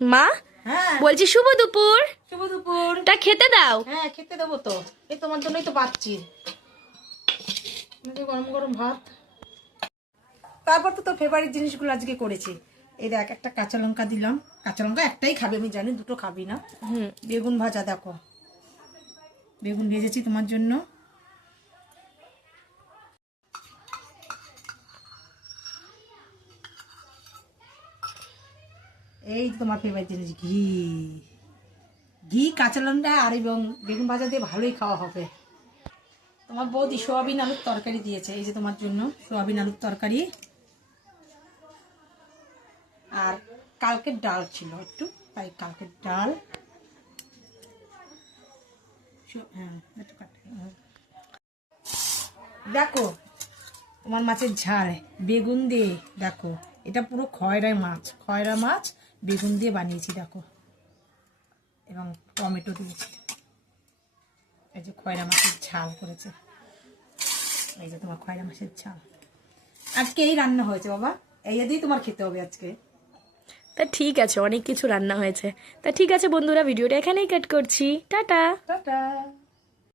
মা, হ্যাঁ বলছি শুভ দুপুর। শুভ দুপুর। তা খেতে দাও। হ্যাঁ খেতে দেবো তো, এই তোমার জন্যই তো পাচ্ছি। গরম গরম ভাত। তারপর তো তোর ফেভারিট জিনিসগুলো আজকে করেছি। এই দেখ, একটা কাঁচা লঙ্কা দিলাম। কাঁচা লঙ্কা একটাই খাবে আমি জানি, দুটো খাবি না। বেগুন ভাজা, দেখো বেগুন ভেজেছি তোমার জন্য। এই তোমার ফেভারিট জিনিস ঘি। ঘি, কাঁচা লঙ্কা আর এবং বেগুন ভাজা দিয়ে ভালোই খাওয়া হবে। তোমার বৌদি সোয়াবিন আলুর তরকারি দিয়েছে, এই যে তোমার জন্য সোয়াবিন আলুর তরকারি। আর কালকের ডাল ছিল একটু, তাই কালকের ডাল। দেখো তোমার মাছের ঝাল বেগুন দিয়ে, দেখো এটা পুরো খয়রা মাছ, খয়রা মাছ বেগুন দিয়ে বানিয়েছি দেখো, এবং টমেটো দিয়েছি। এই যে খয়রা মাছের ঝাল করেছে, এই যে তোমার খয়রা মাছের ঝাল। আজকে এই রান্না হয়েছে বাবা, এই দিয়েই তোমার খেতে হবে আজকে। তা ঠিক আছে, অনেক কিছু রান্না হয়েছে। তা ঠিক আছে বন্ধুরা, ভিডিওটা এখানেই কাট করছি। টাটা। টাটা।